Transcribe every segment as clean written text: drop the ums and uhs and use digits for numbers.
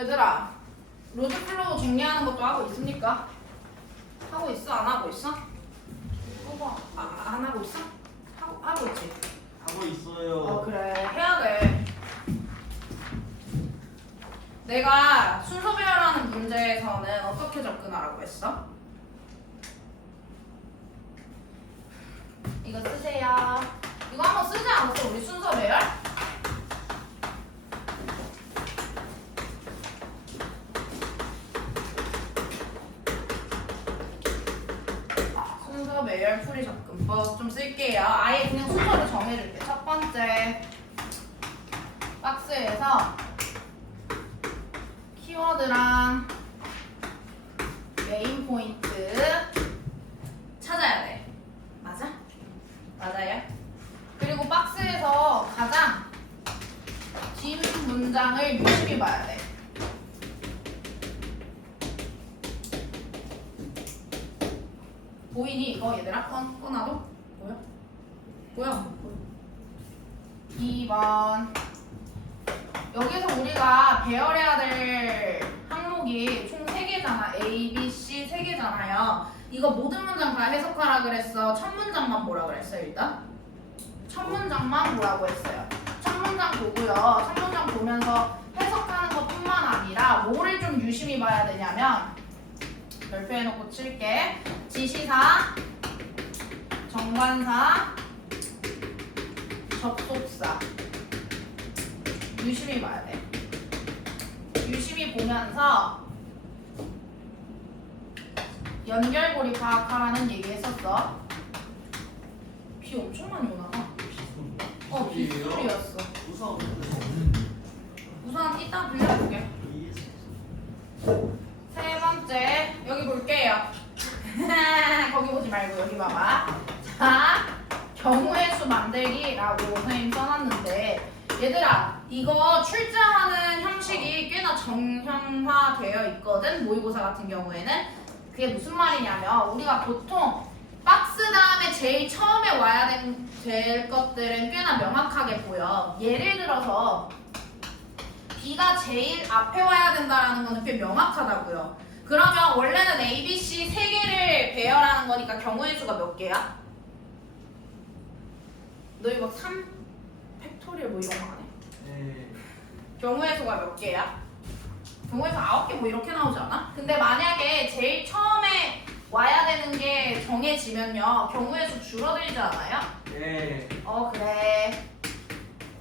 얘들아, 로드 플로우 정리하는 것도 하고 있습니까? 하고 있어? 안 하고 있어? 안 하고 있어? 하고 있지? 하고 있어요. 그래. 해야 돼. 내가 순서 배열하는 문제에서는 어떻게 접근하라고 했어? 이거 쓰세요. 이거 한번 쓰지 않았어? 우리 순서 배열? 순서 배열 풀이 접근법 좀 쓸게요. 아예 그냥 순서를 정해줄게. 첫 번째 박스에서 키워드랑 메인 포인트 찾아야 돼. 맞아? 맞아요. 그리고 박스에서 가장 긴 문장을 유심히 봐야 돼. 보이니 이거 얘들아? 꺼놔도? 보여? 보여? 2번 여기서 우리가 배열해야 될 항목이 총 3개잖아. A, B, C 3개잖아요. 이거 모든 문장 다 해석하라 그랬어. 첫 문장만 보라 그랬어. 일단 첫 문장만 보라고 했어요. 첫 문장 보고요. 첫 문장 보면서 해석하는 것뿐만 아니라 뭐를 좀 유심히 봐야 되냐면 별표해놓고 칠게. 지시사, 정관사, 접속사 유심히 봐야 돼. 유심히 보면서 연결고리 파악하라는 얘기 했었어. 비 엄청 많이 오나 봐. 빗소리였어. 우선 이따 빌려볼게. 세 번째 여기 볼게요. 거기 보지 말고 여기 봐봐. 자, 경우의 수 만들기라고 선생님 써놨는데 얘들아 이거 출제하는 형식이 꽤나 정형화되어 있거든. 모의고사 같은 경우에는 그게 무슨 말이냐면 우리가 보통 박스 다음에 제일 처음에 와야 될 것들은 꽤나 명확하게 보여. 예를 들어서 B가 제일 앞에 와야 된다라는 거는 꽤 명확하다고요. 그러면 원래는 A, B, C 3개를 배열하는 거니까 경우의 수가 몇 개야? 너 이거 3 팩토리얼 뭐 이런 거 안 해? 네. 경우의 수가 몇 개야? 경우의 수 9개 뭐 이렇게 나오지 않아? 근데 만약에 제일 처음에 와야 되는 게 정해지면요 경우의 수 줄어들지 않아요? 네. 그래.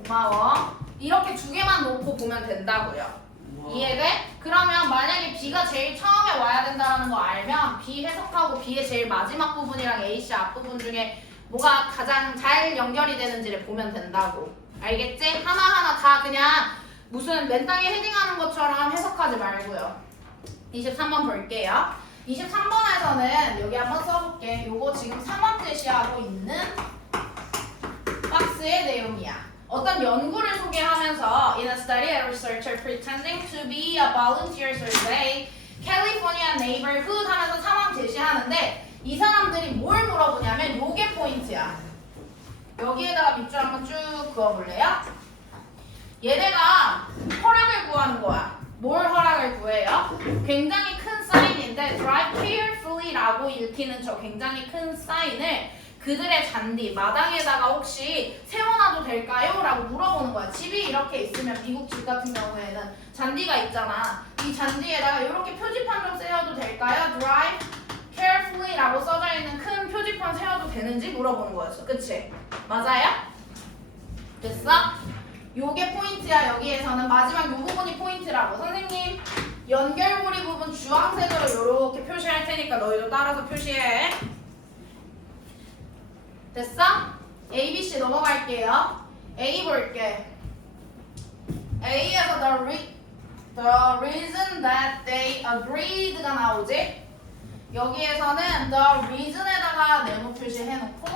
고마워. 이렇게 2개만 놓고 보면 된다고요. 우와. 이해돼? 그러면 만약에 B가 제일 처음에 와야 된다는 거 알면 B 해석하고 B의 제일 마지막 부분이랑 AC 앞부분 중에 뭐가 가장 잘 연결이 되는지를 보면 된다고. 알겠지? 하나하나 다 그냥 무슨 맨땅에 헤딩하는 것처럼 해석하지 말고요. 23번 볼게요. 23번에서는 여기 한번 써볼게. 요거 지금 3원 제시하고 있는 박스의 내용이야. 어떤 연구를 소개하면서 In a study, a researcher pretending to be a volunteer survey California neighborhood 하면서 상황 제시하는데 이 사람들이 뭘 물어보냐면 요게 포인트야. 여기에다가 밑줄 한번 쭉 그어볼래요? 얘네가 허락을 구하는 거야. 뭘 허락을 구해요? 굉장히 큰 사인인데 Drive carefully 라고 읽히는 저 굉장히 큰 사인을 그들의 잔디, 마당에다가 혹시 세워놔도 될까요? 라고 물어보는 거야. 집이 이렇게 있으면 미국 집 같은 경우에는 잔디가 있잖아. 이 잔디에다가 이렇게 표지판 좀 세워도 될까요? Drive carefully 라고 써져 있는 큰 표지판 세워도 되는지 물어보는 거였어. 그치? 맞아요? 됐어? 요게 포인트야. 여기에서는 마지막 요 부분이 포인트라고. 선생님 연결고리 부분 주황색으로 이렇게 표시할 테니까 너희도 따라서 표시해. 됐어? A, B, C 넘어갈게요. A 볼게. A에서 the reason that they agreed가 나오지? 여기에서는 the reason에다가 네모 표시해놓고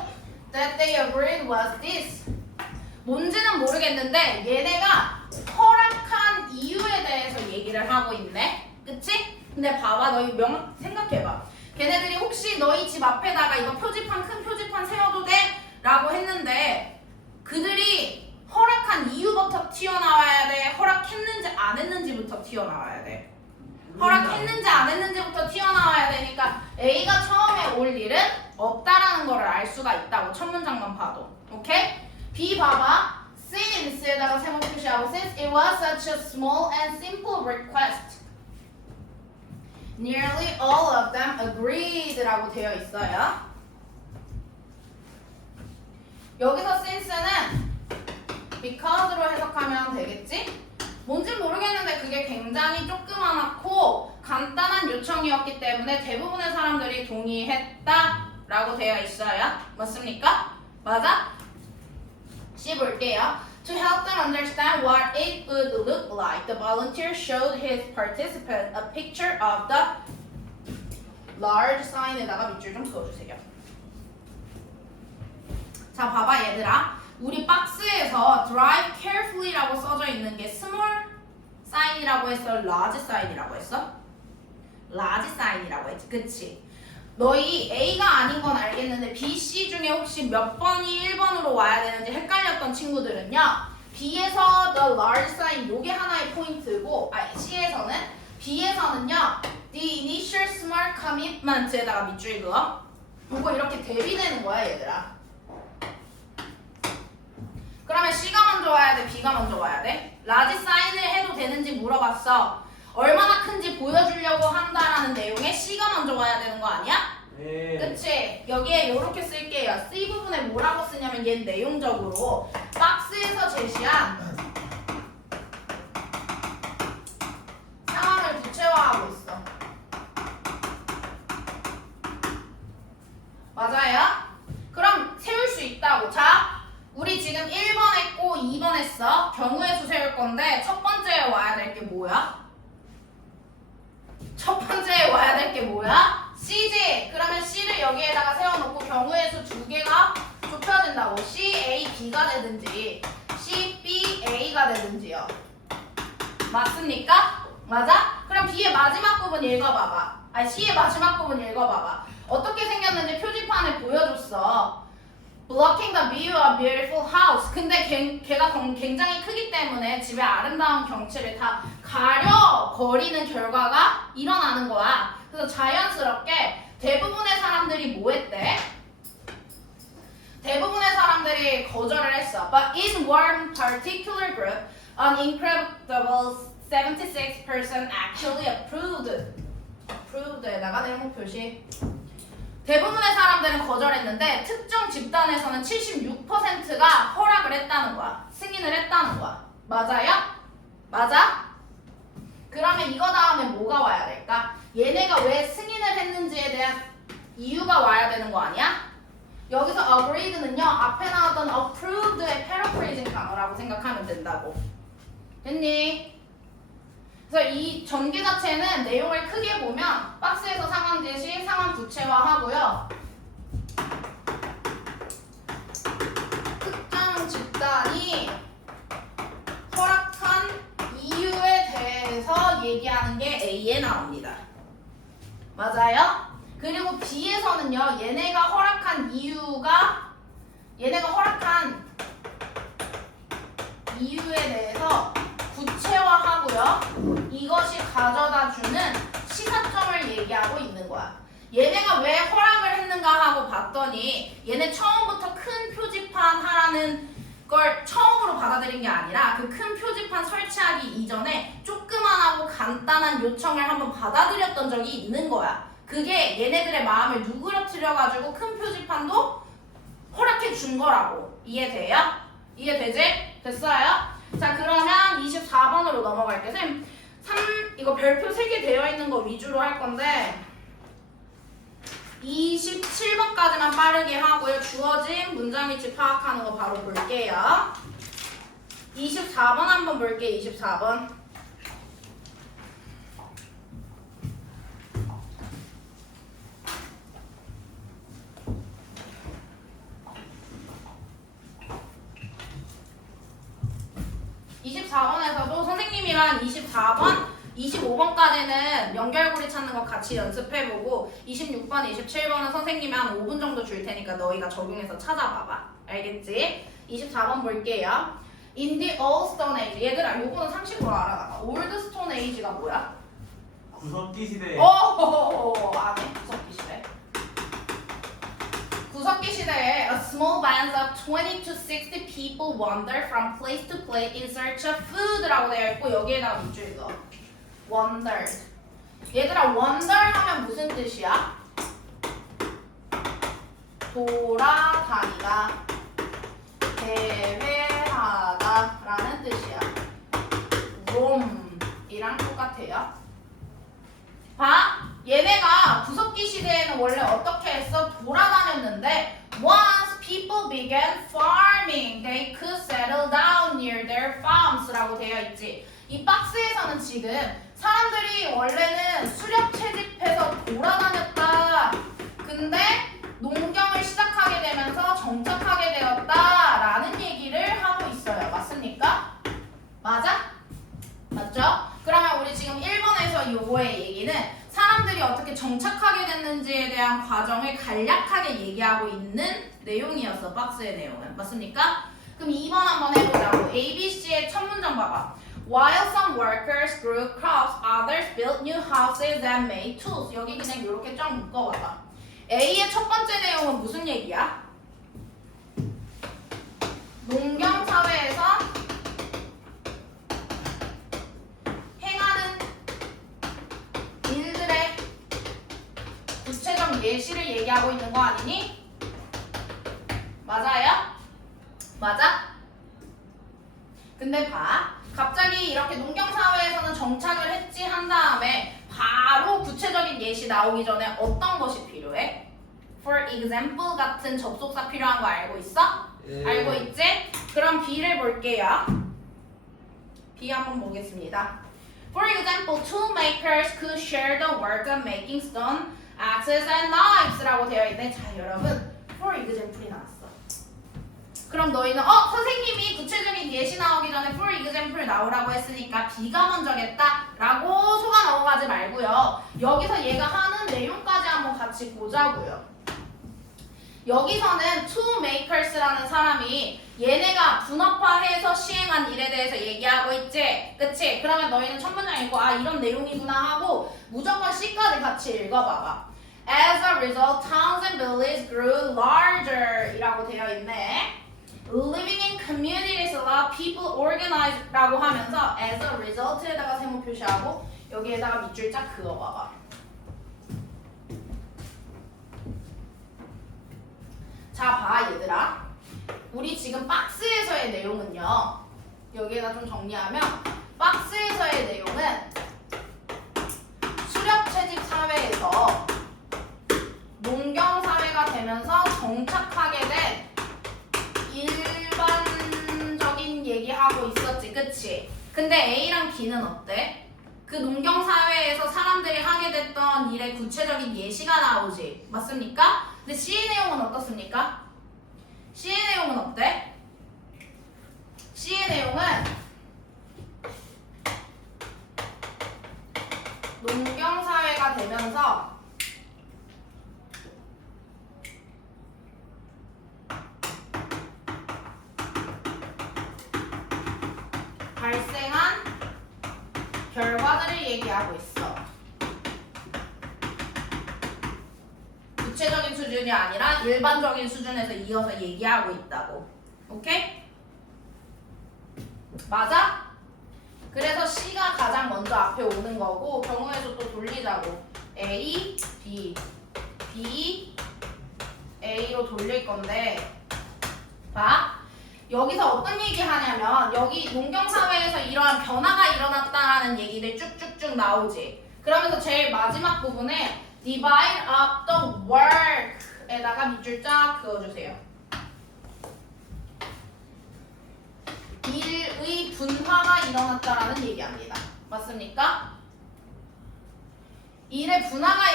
that they agreed was this. 뭔지는 모르겠는데 얘네가 허락한 이유에 대해서 얘기를 하고 있네. 그치? 근데 봐봐. 너희 생각해봐. 걔네들이 혹시 너희 집 앞에다가 이거 표지판 큰 표지판 세워도 돼? 라고 했는데 그들이 허락한 이유부터 튀어나와야 돼? 허락했는지 안 했는지부터 튀어나와야 돼. 허락했는지 안 했는지부터 튀어나와야 되니까 A가 처음에 올 일은 없다라는 거를 알 수가 있다고 첫 문장만 봐도. 오케이? B 봐봐. Since에다가 세모 표시하고 since it was such a small and simple request, nearly all of them agreed라고 되어 있어요. 여기서 since는 because로 해석하면 되겠지? 뭔지 모르겠는데 그게 굉장히 조그만하고 간단한 요청이었기 때문에 대부분의 사람들이 동의했다라고 되어 있어요. 맞습니까? 맞아? C 볼게요. To help them understand what it would look like, the volunteer showed his participant a picture of the large sign에다가 밑줄 좀 그어주세요. 자, 봐봐 얘들아. 우리 박스에서 drive carefully라고 써져 있는 게 small sign이라고 했어? large sign이라고 했어? large sign이라고 했지, 그치? 너희 A가 아닌 건 알겠는데 B, C 중에 혹시 몇 번이 1번으로 와야 되는지 헷갈렸던 친구들은요, B에서 the large sign 요게 하나의 포인트고, C에서는 B에서는요 the initial small commitment에다가 밑줄 그어. 요거 이렇게 대비되는 거야 얘들아. 그러면 C가 먼저 와야 돼? B가 먼저 와야 돼? 라지 사인을 해도 되는지 물어봤어. 얼마나 큰지 보여주려고 한다라는 내용에 C가 먼저 와야 되는 거 아니야? 네. 그치? 여기에 이렇게 쓸게요. C 부분에 뭐라고 쓰냐면 얘 내용적으로 박스에서 제시한 상황을 구체화하고 있어. 맞아요? 그럼 세울 수 있다고. 자, 우리 지금 1번 했고 2번 했어. 경우의 수 세울 건데 첫 번째에 와야 될 게 뭐야? 첫 번째에 와야 될 게 뭐야? C지? 그러면 C를 여기에다가 세워놓고 경우의 수 두 개가 좁혀진다고. C, A, B가 되든지 C, B, A가 되든지요. 맞습니까? 맞아? 그럼 B의 마지막 부분 읽어봐봐. 아니 C의 마지막 부분 읽어봐봐. 어떻게 생겼는지 표지판에 보여줬어. Blocking the view of beautiful house. 근데 걔가 굉장히 크기 때문에 집의 아름다운 경치를 다 가려버리는 결과가 일어나는 거야. 그래서 자연스럽게 대부분의 사람들이 뭐 했대? 대부분의 사람들이 거절을 했어. But in one particular group, an incredible 76% actually approved. approved에다가 대목 표시. 대부분의 사람들은 거절했는데 특정 집단에서는 76%가 허락을 했다는 거야. 승인을 했다는 거야. 맞아요? 맞아? 그러면 이거 다음에 뭐가 와야 될까? 얘네가 왜 승인을 했는지에 대한 이유가 와야 되는 거 아니야? 여기서 agreed는요 앞에 나왔던 approved의 paraphrasing 단어라고 생각하면 된다고. 됐니? 그래서 이 전개 자체는 내용을 크게 보면 박스에서 상황 제시, 상황 구체화하고요. 특정 집단이 허락한 이유에 대해서 얘기하는 게 A에 나옵니다. 맞아요? 그리고 B에서는요, 얘네가 허락한 이유에 대해서 구체화하고요. 이것이 가져다주는 시사점을 얘기하고 있는 거야. 얘네가 왜 허락을 했는가 하고 봤더니 얘네 처음부터 큰 표지판 하라는 걸 처음으로 받아들인 게 아니라 그 큰 표지판 설치하기 이전에 조그만하고 간단한 요청을 한번 받아들였던 적이 있는 거야. 그게 얘네들의 마음을 누그러뜨려가지고 큰 표지판도 허락해 준 거라고. 이해돼요? 이해되지? 됐어요? 자, 그러면 24번으로 넘어갈게요. 선생님, 이거 별표 3개 되어 있는 거 위주로 할 건데 27번까지만 빠르게 하고요. 주어진 문장 위치 파악하는 거 바로 볼게요. 24번 한번 볼게요. 24번. (24번에서도) 선생님이랑 24번, 25번까지는 연결고리 찾는 거 같이 연습해보고 26번, 27번은 선생님이 한 5분 정도 줄 테니까 너희가 적용해서 찾아봐봐. 알겠지? 24번 볼게요. In the old stone age. 얘들아, 요거는 상식으로 알아놔봐. old stone age가 뭐야? 구석기 시대. 안 해. 구석기 시대. 구석기 시대에 a small bands of 20 to 60 people wander from place to place in search of food라고 되어 있고 여기에다가 밑줄 이거. wandered. 얘들아, wander 하면 무슨 뜻이야? 돌아다니다, 대회하다 라는 뜻이야. roam이랑 똑같아요. 봐, 얘네가 구석기 시대에는 원래 어떻게 했어? 돌아다녔는데 once people began farming, they could settle down near their farms 라고 되어 있지. 이 박스에서는 지금 사람들이 원래는 수렵 채집해서 돌아다녔다. 근데 농경을 시작하게 되면서 정착하게 되었다라는 얘기를 하고 있어요. 맞습니까? 맞아? 맞죠? 그러면 우리 지금 1번에서 요거의 얘기는 사람들이 어떻게 정착하게 됐는지에 대한 과정을 간략하게 얘기하고 있는 내용이었어. 박스의 내용은. 맞습니까? 그럼 2번 한번 해보자고. ABC의 첫 문장 봐봐. While some workers grew crops, others built new houses and made tools. 여기 그냥 이렇게 쫙 묶어봐봐. A의 첫 번째 내용은 무슨 얘기야? 농경 사회에서 행하는 일들의 구체적 예시를 얘기하고 있는 거 아니니? 맞아요? 맞아? 근데 봐. 갑자기 이렇게 농경사회에서는 정착을 했지 한 다음에 바로 구체적인 예시 나오기 전에 어떤 것이 필요해? For example 같은 접속사 필요한 거 알고 있어? 예. 알고 있지? 그럼 B를 볼게요. B 한번 보겠습니다. For example, tool makers could share the work of making stone axes and knives 라고 되어 있네. 자, 여러분, for example이 나왔어. 그럼 너희는 선생님이 구체적인 예시 나오기 전에 for example 나오라고 했으니까 B가 먼저겠다 라고 속아 넘어가지 말고요. 여기서 얘가 하는 내용까지 한번 같이 보자고요. 여기서는 tool makers라는 사람이 얘네가 분업화해서 시행한 일에 대해서 얘기하고 있지? 그치? 그러면 너희는 첫 문장 읽고 이런 내용이구나 하고 무조건 C까지 같이 읽어봐봐. As a result, towns and villages grew larger 이라고 되어 있네. Living in communities allow people organize 라고 하면서 as a result에다가 세모 표시하고 여기에다가 밑줄 짝 그어봐봐. 자, 봐 얘들아. 우리 지금 박스에서의 내용은요. 여기에다 좀 정리하면 박스에서의 내용은 수렵 채집 사회에서 농경 사회가 되면서 정착하게 된 일반적인 얘기하고 있었지, 그치? 근데 A랑 B는 어때? 그 농경 사회에서 사람들이 하게 됐던 일의 구체적인 예시가 나오지, 맞습니까? 근데 C의 내용은 어떻습니까? C의 내용은 어때? C의 내용은 농경 사회가 되면서 발생한 결과들을 얘기하고 있어. 구체적인 수준이 아니라 일반적인 수준에서 이어서 얘기하고 있다고. 오케이? 맞아? 그래서 C가 가장 먼저 앞에 오는 거고 경우에서 또 돌리자고. A, B, B, A로 돌릴 건데 봐. 여기서 어떤 얘기 하냐면 여기 농경사회에서 이러한 변화가 일어났다라는 얘기들 쭉쭉쭉 나오지. 그러면서 제일 마지막 부분에 divide up the work에다가 밑줄 쫙 그어주세요. 일의 분화가 일어났다라는 얘기합니다. 맞습니까? 일의 분화가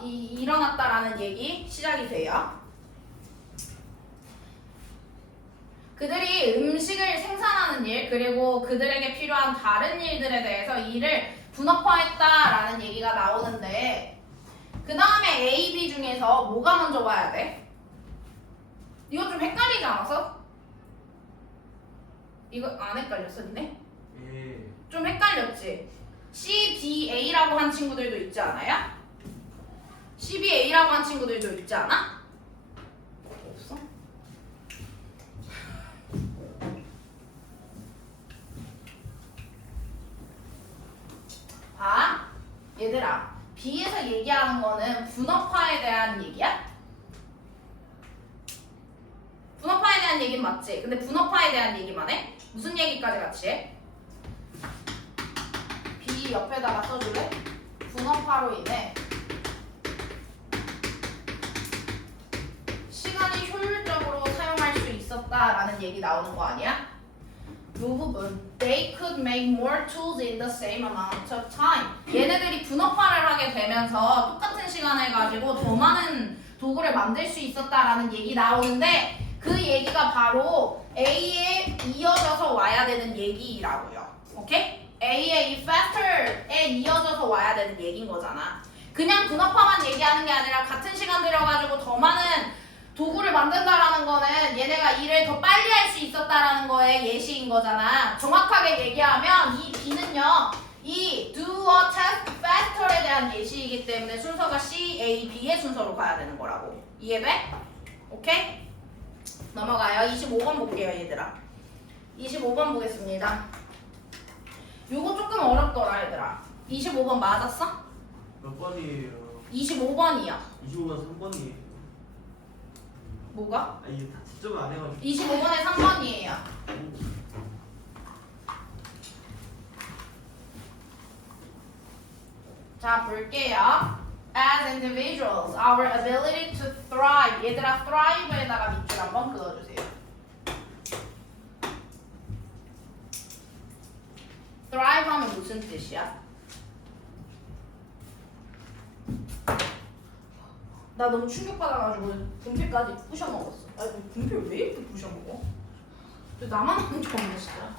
일어났다라는 얘기 시작이 돼요. 그들이 음식을 생산하는 일 그리고 그들에게 필요한 다른 일들에 대해서 일을 분업화했다라는 얘기가 나오는데 그 다음에 A, B 중에서 뭐가 먼저 와야 돼? 이거 좀 헷갈리지 않아서? 이거 안 헷갈렸어 니네? 예. 좀 헷갈렸지? CBA라고 한 친구들도 있지 않아요? CBA라고 한 친구들도 있지 않아? 없어? 봐, 얘들아, B에서 얘기하는 거는 분업화에 대한 얘기야? 분업화에 대한 얘기는 맞지? 근데 분업화에 대한 얘기만 해? 무슨 얘기까지 같이 해? B 옆에다가 써줄래? 분업화로 인해 시간을 효율적으로 사용할 수 있었다라는 얘기 나오는 거 아니야? 이 부분 They could make more tools in the same amount of time. 얘네들이 분업화를 하게 되면서 똑같은 시간을 가지고 더 많은 도구를 만들 수 있었다라는 얘기 나오는데 그 얘기가 바로 A에 이어져서 와야 되는 얘기라고요. 오케이? A의 이 faster에 이어져서 와야 되는 얘기인 거잖아. 그냥 분업화만 얘기하는 게 아니라 같은 시간 들여가지고 더 많은 도구를 만든다라는 거는 얘네가 일을 더 빨리 할 수 있었다라는 거의 예시인 거잖아. 정확하게 얘기하면 이 B는요, 이 do a task faster에 대한 예시이기 때문에 순서가 C, A, B의 순서로 가야 되는 거라고. 이해돼? 오케이? 넘어가요. 25번 볼게요, 얘들아. 25번 보겠습니다. 요거 조금 어렵더라, 얘들아. 25번 맞았어? 몇 번이에요? 25번이야. 25번 3번이에요. 뭐가? 아 이게 다 직접을 안 해가지고. 25번에 3번이에요. 자, 볼게요. As individuals, our ability to thrive. 얘들아, thrive에다가 밑줄 한번 그어주세요. thrive 하면 무슨 뜻이야? 나 너무 충격받아가지고 분필까지 부셔먹었어. 아, 분필 왜 이렇게 부셔먹어? 나만 하는 줄 알았네, 진짜.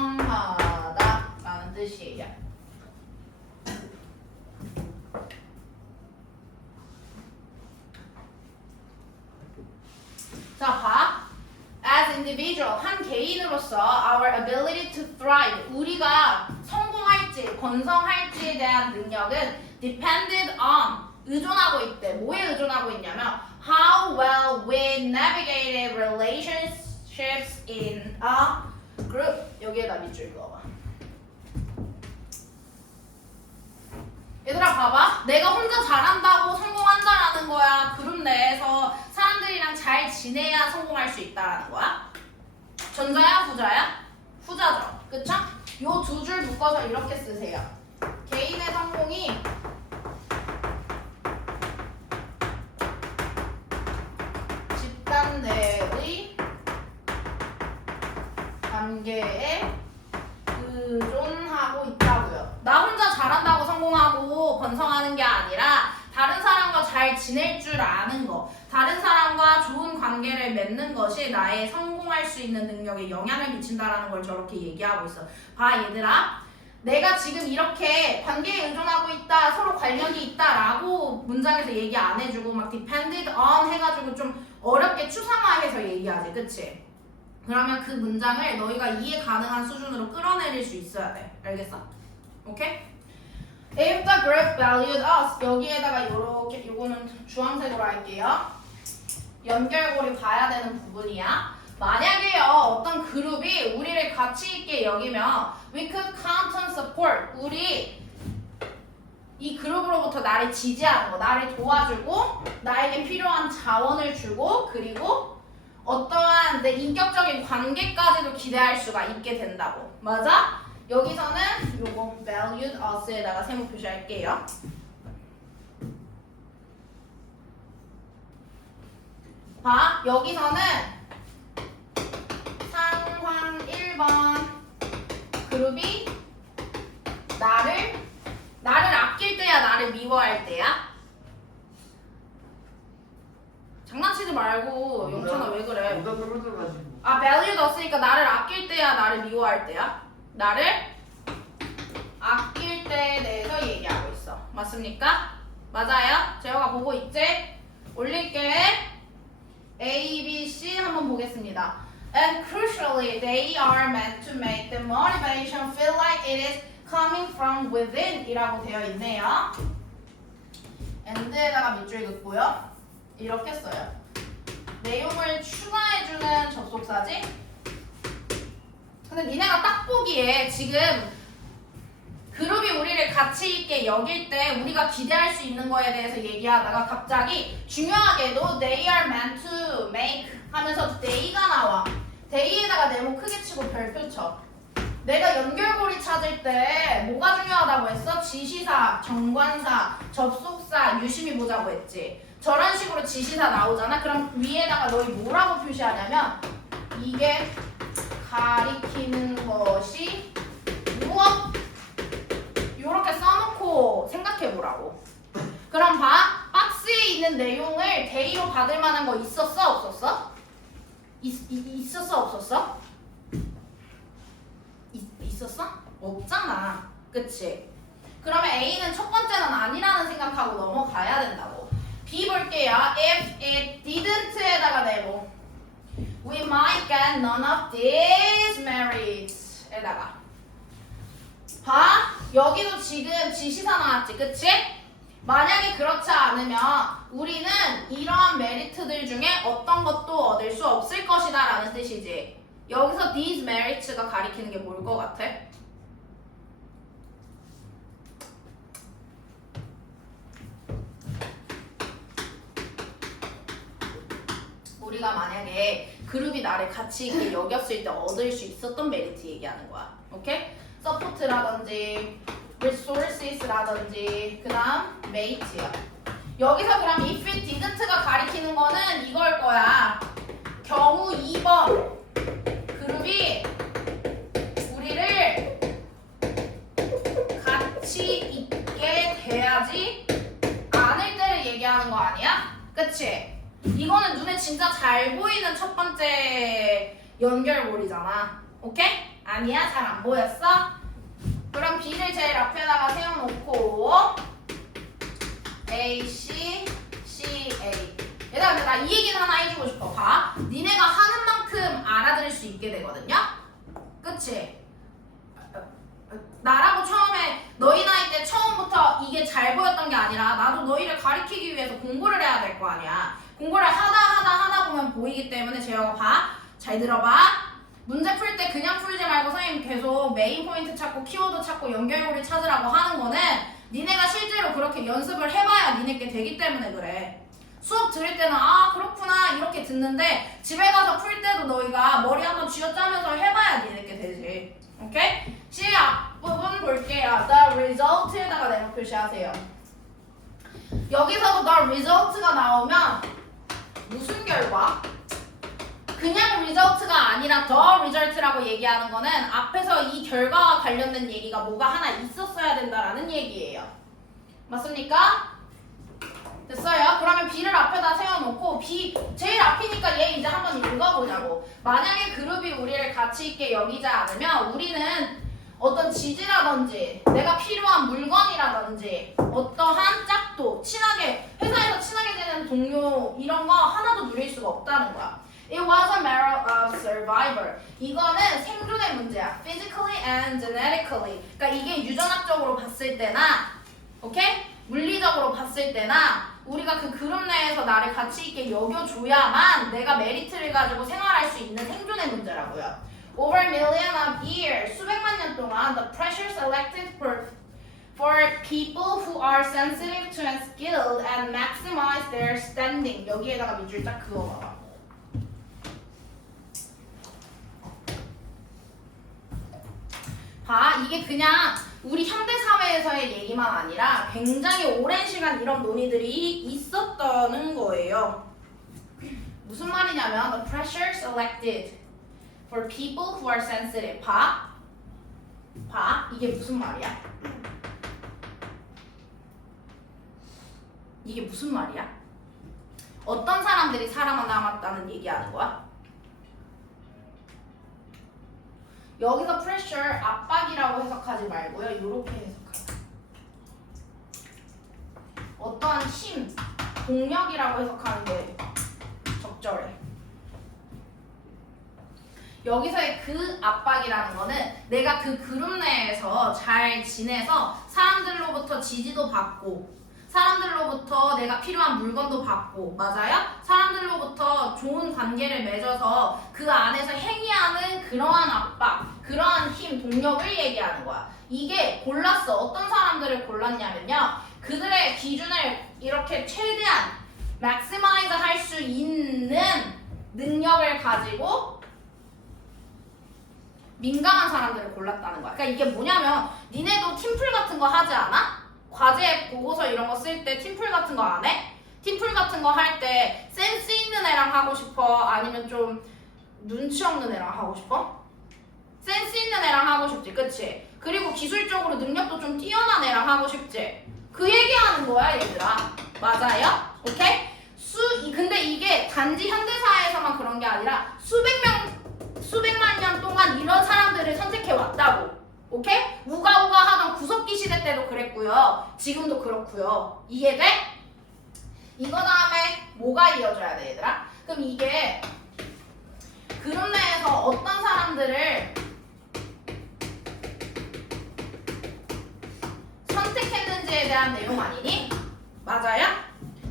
완성하다 라는 뜻이에요. 자, 봐. As individual, 한 개인으로서 our ability to thrive, 우리가 성공할지, 번성할지에 대한 능력은 depended on, 의존하고 있대. 뭐에 의존하고 있냐면 how well we navigated relationships in a group. 여기에다 밑줄 그어봐. 얘들아 봐봐. 내가 혼자 잘한다고 성공한다라는 거야. 그룹 내에서 사람들이랑 잘 지내야 성공할 수 있다라는 거야. 전자야 후자야? 후자죠. 그쵸? 요 두 줄 묶어서 이렇게 쓰세요. 개인의 성공이 집단 내의 관계에 의존하고 있다고요. 나 혼자 잘한다고 성공하고 번성하는 게 아니라 다른 사람과 잘 지낼 줄 아는 거, 다른 사람과 좋은 관계를 맺는 것이 나의 성공할 수 있는 능력에 영향을 미친다라는 걸 저렇게 얘기하고 있어. 봐, 얘들아. 내가 지금 이렇게 관계에 의존하고 있다, 서로 관련이 있다라고 문장에서 얘기 안 해주고 막 depended on 해가지고 좀 어렵게 추상화해서 얘기하지, 그치? 그러면 그 문장을 너희가 이해 가능한 수준으로 끌어내릴 수 있어야 돼. 알겠어? 오케이? If the group valued us, 여기에다가 요렇게, 요거는 주황색으로 할게요. 연결고리 봐야 되는 부분이야. 만약에요, 어떤 그룹이 우리를 가치 있게 여기면 we could count on support. 우리 이 그룹으로부터 나를 지지하는 거, 나를 도와주고 나에게 필요한 자원을 주고 그리고 어떠한 내 인격적인 관계까지도 기대할 수가 있게 된다고. 맞아? 여기서는 요거 valued us에다가 세모 표시할게요. 봐, 여기서는 상황 1번 그룹이 나를 아낄 때야, 나를 미워할 때야? 장난치지 말고 영찬아 왜 그래? 뭔가 떨어져가지고. 아, valued us니까 나를 아낄 때야, 나를 미워할 때야? 나를 아낄 때에 대해서 얘기하고 있어. 맞습니까? 맞아요? 재호가 보고 있지? 올릴게. A, B, C 한번 보겠습니다. And crucially, they are meant to make the motivation feel like it is coming from within 이라고 되어 있네요. and에다가 밑줄 긋고요. 이렇게 써요. 내용을 추가해주는 접속사지? 근데 니네가 딱 보기에 지금 그룹이 우리를 가치 있게 여길 때 우리가 기대할 수 있는 거에 대해서 얘기하다가 갑자기 중요하게도 they are meant to make 하면서 they가 나와. they에다가 네모 크게 치고 별표 쳐. 내가 연결고리 찾을 때 뭐가 중요하다고 했어? 지시사, 정관사, 접속사 유심히 보자고 했지. 저런 식으로 지시사 나오잖아. 그럼 위에다가 너희 뭐라고 표시하냐면 이게 가리키는 것이 무엇? 이렇게 써놓고 생각해보라고. 그럼 봐. 박스에 있는 내용을 대의로 받을 만한 거 있었어? 없었어? 있었어? 없었어? 있었어? 없잖아. 그치? 그러면 A는 첫 번째는 아니라는 생각하고 넘어가야 된다고. B 볼게요. If it didn't에다가 네모 We might get none of these merits 에다가 봐. 여기도 지금 지시사 나왔지. 그치? 만약에 그렇지 않으면 우리는 이러한 메리트들 중에 어떤 것도 얻을 수 없을 것이다 라는 뜻이지. 여기서 these merits가 가리키는 게 뭘 것 같아? 우리가 만약에 그룹이 나를 가치 있게 여겼을 때 얻을 수 있었던 메리트 얘기하는 거야. 오케이? 서포트라든지 resources라든지 그 다음 mate야. 여기서 그럼 if it didn't가 가리키는 거는 이걸 거야. 경우 2번 그룹이 우리를 가치 있게 대하지 않을 때를 얘기하는 거 아니야? 그치? 이거는 눈에 진짜 잘 보이는 첫 번째 연결고리잖아. 오케이? 아니야? 잘 안 보였어? 그럼 B를 제일 앞에다가 세워놓고 A, C, C, A. 얘들아, 근데 나 이 얘기는 하나 해주고 싶어. 봐. 니네가 하는 만큼 알아들을 수 있게 되거든요? 그치? 나라고 처음에 너희 나이 때 처음부터 이게 잘 보였던 게 아니라 나도 너희를 가리키기 위해서 공부를 해야 될 거 아니야. 공부를 하다 보면 보이기 때문에 재영아 봐. 잘 들어봐. 문제 풀 때 그냥 풀지 말고 선생님 계속 메인 포인트 찾고 키워드 찾고 연결고리 찾으라고 하는 거는 니네가 실제로 그렇게 연습을 해봐야 니네께 되기 때문에 그래. 수업 들을 때는 아 그렇구나 이렇게 듣는데 집에 가서 풀 때도 너희가 머리 한번 쥐어짜면서 해봐야 니네께 되지. 오케이? C 앞부분 볼게요. The result에다가 네모 표시하세요. 여기서도 the result가 나오면 무슨 결과? 그냥 result가 아니라 the result라고 얘기하는 거는 앞에서 이 결과와 관련된 얘기가 뭐가 하나 있었어야 된다라는 얘기예요. 맞습니까? 됐어요? 그러면 B를 앞에다 세워놓고 B 제일 앞이니까 얘 이제 한번 읽어보자고. 만약에 그룹이 우리를 가치 있게 여기지 않으면 우리는 어떤 지지라든지 내가 필요한 물건이라든지 어떠한 짝도 친하게 회사에서 친하게 지내는 동료 이런 거 하나도 누릴 수가 없다는 거야. It was a matter of survival. 이거는 생존의 문제야. Physically and genetically. 그러니까 이게 유전학적으로 봤을 때나, 오케이? 물리적으로 봤을 때나 우리가 그 그룹 내에서 나를 가치 있게 여겨줘야만 내가 메리트를 가지고 생활할 수 있는 생존의 문제라고요. Over million of years, 수백만 년 동안 the pressure selected for people who are sensitive to and skilled and maximize their standing. 여기에다가 밑줄 딱 그어봐봐. 봐, 이게 그냥 우리 현대사회에서의 얘기만 아니라 굉장히 오랜 시간 이런 논의들이 있었다는 거예요. 무슨 말이냐면 the pressure selected for people who are sensitive. 봐, 이게 무슨 말이야? 이게 무슨 말이야? 어떤 사람들이 살아남았다는 얘기하는 거야? 여기서 pressure 압박이라고 해석하지 말고요. 이렇게 해석하자. 어떠한 힘, 동력이라고 해석하는 게 적절해. 여기서의 그 압박이라는 거는 내가 그 그룹 내에서 잘 지내서 사람들로부터 지지도 받고 사람들로부터 내가 필요한 물건도 받고 맞아요? 사람들로부터 좋은 관계를 맺어서 그 안에서 행위하는 그러한 압박, 그러한 힘, 동력을 얘기하는 거야. 이게 골랐어. 어떤 사람들을 골랐냐면요. 그들의 기준을 이렇게 최대한 maximize 할 수 있는 능력을 가지고 민감한 사람들을 골랐다는 거야. 그러니까 이게 뭐냐면 니네도 팀플 같은 거 하지 않아? 과제 보고서 이런 거 쓸 때 팀플 같은 거 안 해? 팀플 같은 거 할 때 센스 있는 애랑 하고 싶어? 아니면 좀 눈치 없는 애랑 하고 싶어? 센스 있는 애랑 하고 싶지, 그치? 그리고 기술적으로 능력도 좀 뛰어난 애랑 하고 싶지? 그 얘기하는 거야, 얘들아. 맞아요? 오케이? 근데 이게 단지 현대사에서만 그런 게 아니라 수백만 년 동안 이런 사람들을 선택해 왔다고. 오케이? 우가우가 하던 구석기 시대 때도 그랬고요. 지금도 그렇고요. 이해돼? 이거 다음에 뭐가 이어져야 돼, 얘들아? 그럼 이게 그룹 내에서 어떤 사람들을 선택했는지에 대한 내용 아니니? 맞아요?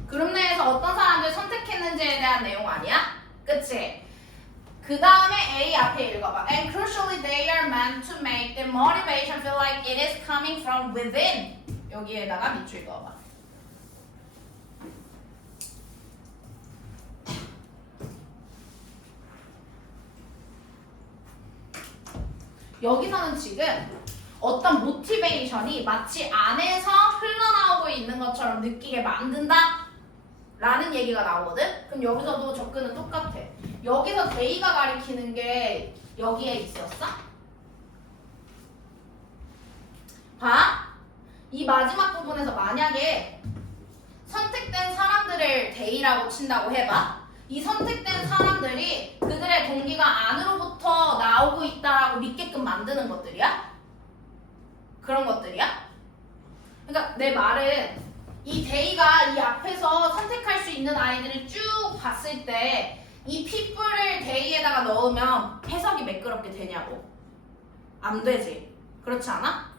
그룹 내에서 어떤 사람들 선택했는지에 대한 내용 아니야? 그치? 그 다음에 A 앞에 읽어봐. And crucially, they are meant to make the motivation feel like it is coming from within. 여기에다가 밑줄 그어봐. 여기서는 지금 어떤 모티베이션이 마치 안에서 흘러나오고 있는 것처럼 느끼게 만든다? 라는 얘기가 나오거든? 그럼 여기서도 접근은 똑같아. 여기서 데이가 가리키는 게 여기에 있었어? 봐. 이 마지막 부분에서 만약에 선택된 사람들을 데이라고 친다고 해봐. 이 선택된 사람들이 그들의 동기가 안으로부터 나오고 있다라고 믿게끔 만드는 것들이야? 그런 것들이야? 그러니까 내 말은 이 데이가 이 앞에서 선택할 수 있는 아이들을 쭉 봤을 때 이 people을 데이에다가 넣으면 해석이 매끄럽게 되냐고. 안 되지. 그렇지 않아?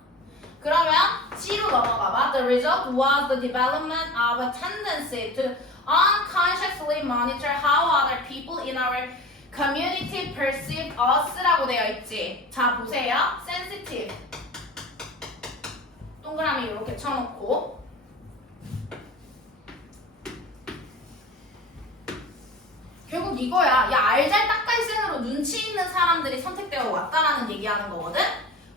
그러면 C로 넘어가봐. The result was the development of a tendency to unconsciously monitor how other people in our community perceive us라고 되어 있지. 자, 보세요. sensitive. 동그라미 이렇게 쳐놓고 결국 이거야. 야, 알잘딱갈센으로 눈치 있는 사람들이 선택되어 왔다라는 얘기하는 거거든?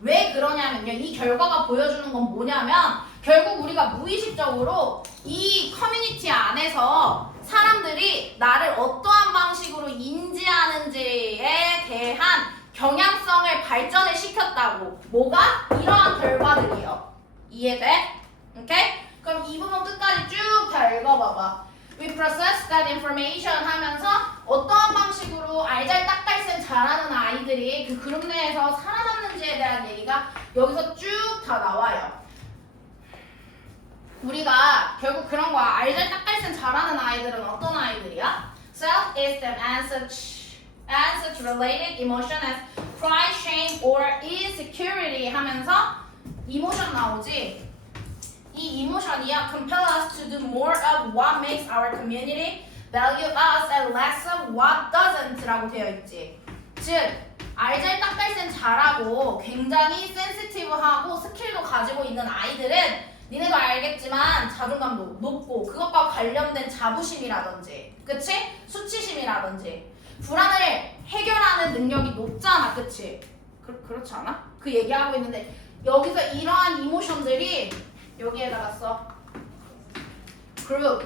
왜 그러냐면요. 이 결과가 보여주는 건 뭐냐면 결국 우리가 무의식적으로 이 커뮤니티 안에서 사람들이 나를 어떠한 방식으로 인지하는지에 대한 경향성을 발전을 시켰다고. 뭐가? 이러한 결과들이요. 이해돼? 오케이? 그럼 이 부분 끝까지 쭉 다 읽어봐봐. We process that information 하면서 어떠한 방식으로 알잘딱갈센 잘하는 아이들이 그 그룹 내에서 살아남는지에 대한 얘기가 여기서 쭉 다 나와요. 우리가 결국 그런 거야. 알잘딱갈센 잘하는 아이들은 어떤 아이들이야? Self-esteem and such related emotion as pride, shame, or insecurity 하면서 이모션 나오지? 이 이모션이야 compel us to do more of what makes our community value us and less of what doesn't 라고 되어 있지. 즉 알잘딱갈센 잘하고 굉장히 센시티브하고 스킬도 가지고 있는 아이들은 니네도 알겠지만 자존감도 높고 그것과 관련된 자부심이라든지 그치? 수치심이라든지 불안을 해결하는 능력이 높잖아. 그치? 그렇지 않아? 그 얘기하고 있는데 여기서 이러한 이모션들이 여기에다가 써. 그룹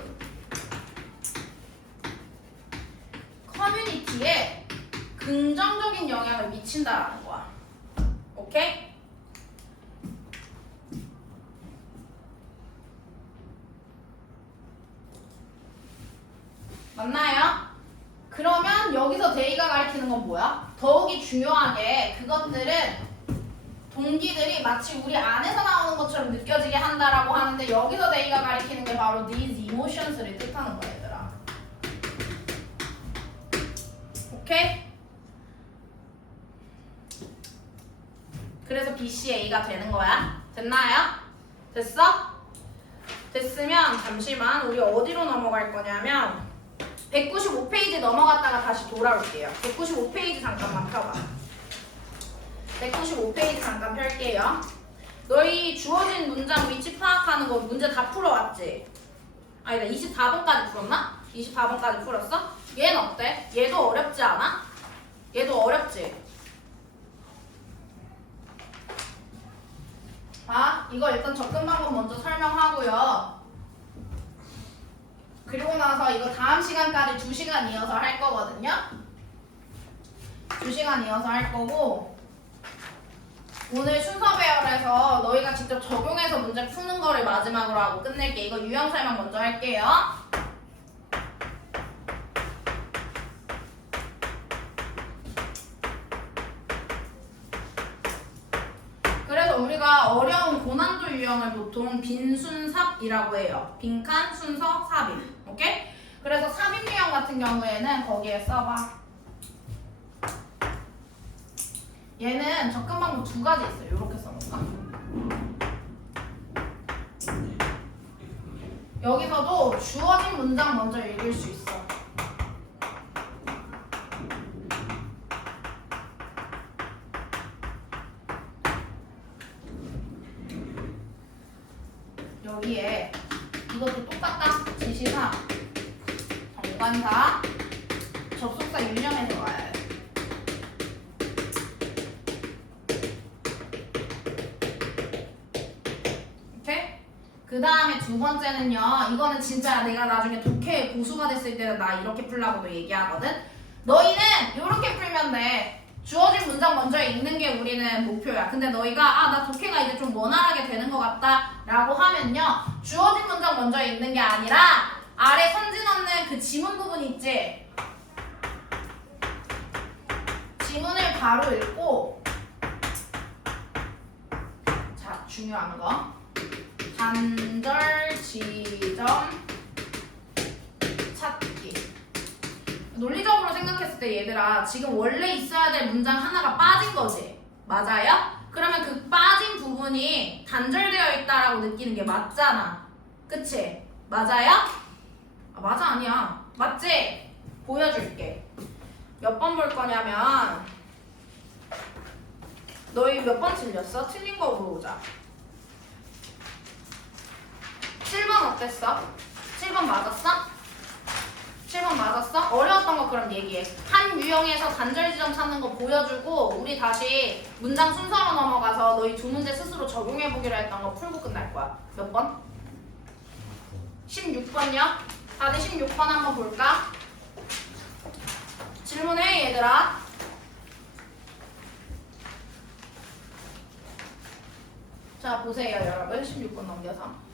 커뮤니티에 긍정적인 영향을 미친다라는 거야. 오케이? 맞나요? 그러면 여기서 데이가 가리키는 건 뭐야? 더욱이 중요하게 그것들은 동기들이 마치 우리 안에서 나오는 것처럼 느껴지게 한다라고 하는데 여기서 데이가 가리키는 게 바로 these emotions를 뜻하는 거야, 얘들아. 오케이? 그래서 BCA가 되는 거야. 됐나요? 됐어? 됐으면 잠시만 우리 어디로 넘어갈 거냐면 195페이지 넘어갔다가 다시 돌아올게요. 195페이지 잠깐만 펴봐. 195페이지 잠깐 펼게요. 너희 주어진 문장 위치 파악하는 거 문제 다 풀어왔지? 아니다 24번까지 풀었나? 24번까지 풀었어? 얘는 어때? 얘도 어렵지 않아? 얘도 어렵지? 아 이거 일단 접근 방법 먼저 설명하고요. 그리고 나서 이거 다음 시간까지 2시간 이어서 할 거거든요. 2시간 이어서 할 거고 오늘 순서 배열에서 너희가 직접 적용해서 문제 푸는 거를 마지막으로 하고 끝낼게. 이거 유형 설명 먼저 할게요. 그래서 우리가 어려운 고난도 유형을 보통 빈순삽이라고 해요. 빈칸, 순서, 삽입. 오케이? 그래서 삽입 유형 같은 경우에는 거기에 써봐. 얘는 접근 방법 2가지 있어요. 이렇게 써볼까? 여기서도 주어진 문장 먼저 읽을 수 있어. 여기에 이것도 똑같다. 지시사, 정관사, 접속사 유형에서 와야 해. 그 다음에 두 번째는요. 이거는 진짜 내가 나중에 독해 고수가 됐을 때는 나 이렇게 풀라고도 얘기하거든. 너희는 이렇게 풀면 돼. 주어진 문장 먼저 읽는 게 우리는 목표야. 근데 너희가 나 독해가 이제 좀 원활하게 되는 것 같다 라고 하면요. 주어진 문장 먼저 읽는 게 아니라 아래 선지 넣는 그 지문 부분 있지? 지문을 바로 읽고 자 중요한 거 단절 지점 찾기. 논리적으로 생각했을 때 얘들아 지금 원래 있어야 될 문장 하나가 빠진 거지. 맞아요? 그러면 그 빠진 부분이 단절되어 있다라고 느끼는 게 맞잖아. 그치? 맞아요? 맞아 아니야. 맞지? 보여줄게. 몇 번 볼 거냐면 너희 몇 번 틀렸어? 틀린 거 물어보자. 7번 어땠어? 7번 맞았어? 7번 맞았어? 어려웠던 거 그럼 얘기해. 한 유형에서 단절 지점 찾는 거 보여주고 우리 다시 문장 순서로 넘어가서 너희 두 문제 스스로 적용해보기로 했던 거 풀고 끝날 거야. 몇 번? 16번이요? 다들 16번 한번 볼까? 질문해 얘들아. 자 보세요 여러분. 16번 넘겨서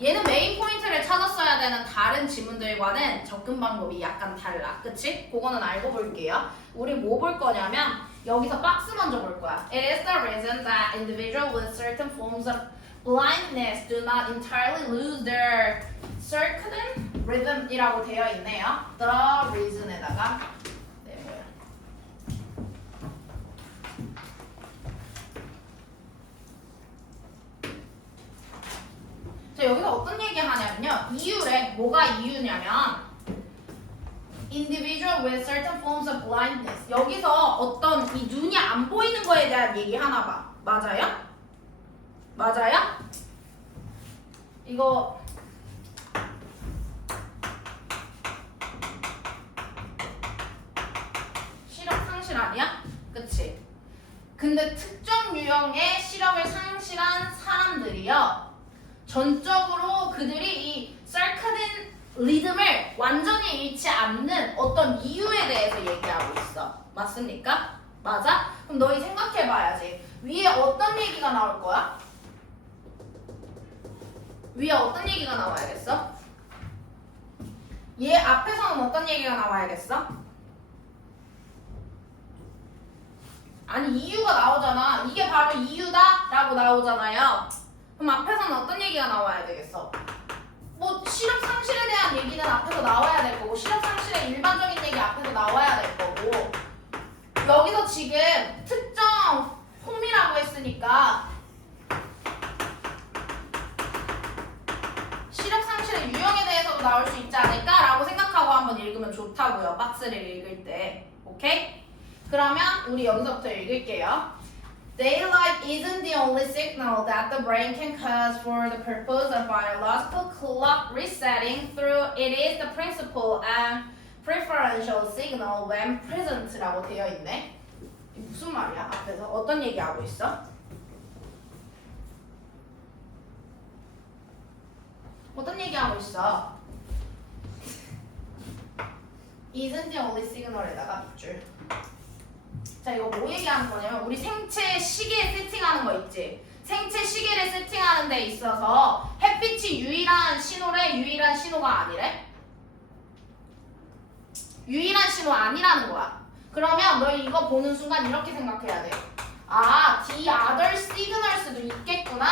얘는 메인 포인트를 찾았어야 되는 다른 지문들과는 접근 방법이 약간 달라. 그치? 그거는 알고 볼게요. 우리 뭐 볼 거냐면 여기서 박스 먼저 볼 거야. It is the reason that individuals with certain forms of blindness do not entirely lose their circadian rhythm이라고 되어 있네요. The reason에다가 자 여기서 어떤 얘기 하냐면요. 이유래. 뭐가 이유냐면 individual with certain forms of blindness. 여기서 어떤 이 눈이 안 보이는 거에 대한 얘기 하나 봐. 맞아요? 맞아요? 이거 시력 상실 아니야? 그치? 근데 특정 유형의 시력을 상실한 사람들이요. 전적으로 그들이 이 circadian 리듬을 완전히 잃지 않는 어떤 이유에 대해서 얘기하고 있어. 맞습니까? 맞아? 그럼 너희 생각해봐야지. 위에 어떤 얘기가 나올 거야? 위에 어떤 얘기가 나와야겠어? 얘 앞에서는 어떤 얘기가 나와야겠어? 아니 이유가 나오잖아. 이게 바로 이유다 라고 나오잖아요. 그럼 앞에서는 어떤 얘기가 나와야 되겠어? 뭐 시력 상실에 대한 얘기는 앞에서 나와야 될 거고 시력 상실의 일반적인 얘기 앞에서 나와야 될 거고 여기서 지금 특정 폼이라고 했으니까 시력 상실의 유형에 대해서도 나올 수 있지 않을까라고 생각하고 한번 읽으면 좋다고요. 박스를 읽을 때. 오케이? 그러면 우리 여기서부터 읽을게요. Daylight isn't the only signal that the brain can cause for the purpose of biological clock resetting through it is the principal and preferential signal when present라고 되어 있네. 이게 무슨 말이야? 앞에서 어떤 얘기하고 있어? 어떤 얘기하고 있어? isn't the only signal에다가 밑줄. 자 이거 뭐 얘기하는 거냐면 우리 생체 시계 세팅하는 거 있지? 생체 시계를 세팅하는 데 있어서 햇빛이 유일한 신호래? 유일한 신호가 아니래? 유일한 신호 아니라는 거야. 그러면 너 이거 보는 순간 이렇게 생각해야 돼. 아, the other signals도 있겠구나.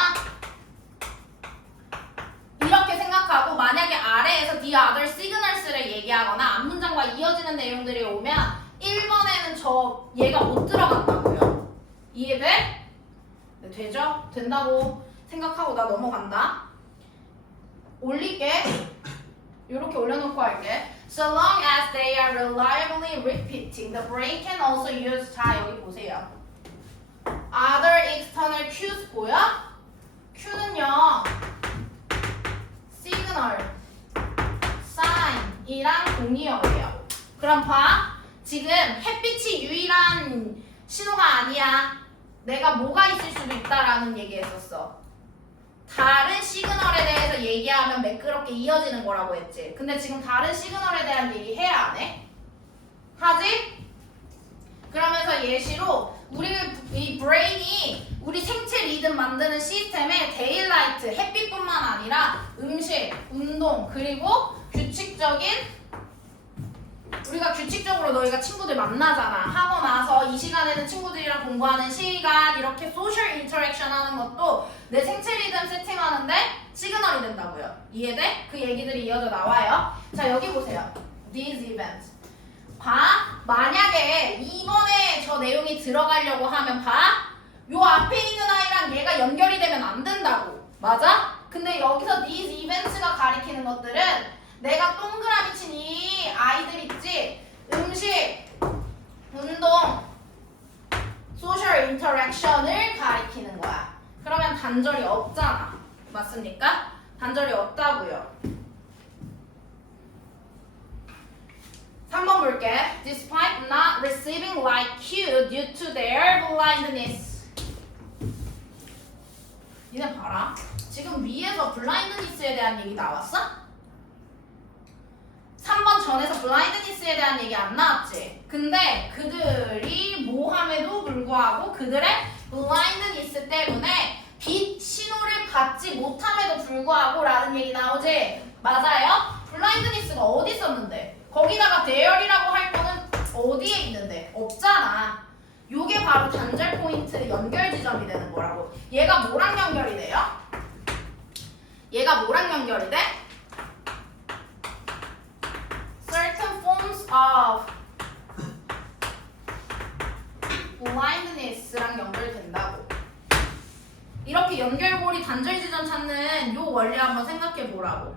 이렇게 생각하고 만약에 아래에서 the other signals를 얘기하거나 앞문장과 이어지는 내용들이 오면 1번에는 저 얘가 못 들어간다고요. 이해돼? 네, 되죠? 된다고 생각하고 나 넘어간다. 올릴게. 이렇게 올려놓고 할게. So long as they are reliably repeating, the brain can also use. 자 여기 보세요. Other external cues 보여? Q는요. signal, sign이랑 동의어예요. 그럼 봐. 지금 햇빛이 유일한 신호가 아니야. 내가 뭐가 있을 수도 있다라는 얘기했었어. 다른 시그널에 대해서 얘기하면 매끄럽게 이어지는 거라고 했지. 근데 지금 다른 시그널에 대한 얘기 해야 안 해? 하지? 그러면서 예시로 우리 이 브레인이 우리 생체 리듬 만드는 시스템에 데일라이트, 햇빛뿐만 아니라 음식, 운동, 그리고 규칙적인 우리가 규칙적으로 너희가 친구들 만나잖아. 하고 나서 이 시간에는 친구들이랑 공부하는 시간 이렇게 소셜 인터랙션 하는 것도 내 생체 리듬 세팅하는데 시그널이 된다고요. 이해돼? 그 얘기들이 이어져 나와요. 자 여기 보세요. These events. 봐. 만약에 이번에 저 내용이 들어가려고 하면 봐. 요 앞에 있는 아이랑 얘가 연결이 되면 안 된다고. 맞아? 근데 여기서 these events가 가리키는 것들은 내가 동그라미 친 이 아이들 있지? 음식, 운동, 소셜 인터랙션을 가리키는 거야. 그러면 단절이 없잖아. 맞습니까? 단절이 없다고요. 3번 볼게. Despite not receiving light cue due to their blindness. 니네 봐라. 지금 위에서 블라인드니스에 대한 얘기 나왔어? 3번 전에서 블라인드니스에 대한 얘기 안 나왔지? 근데 그들이 모함에도 불구하고 그들의 블라인드니스 때문에 빛 신호를 받지 못함에도 불구하고 라는 얘기 나오지? 맞아요? 블라인드니스가 어디 있었는데? 거기다가 대열이라고 할 거는 어디에 있는데? 없잖아. 요게 바로 단절 포인트 연결 지점이 되는 거라고. 얘가 뭐랑 연결이 돼요? 얘가 뭐랑 연결이 돼? Certain forms of blindness랑 연결된다고. 이렇게 연결고리 단절 지점 찾는 요 원리 한번 생각해 보라고.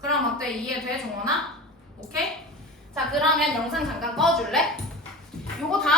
그럼 어때? 이해돼, 종원아? 오케이? 자, 그러면 영상 잠깐 꺼줄래? 요거 다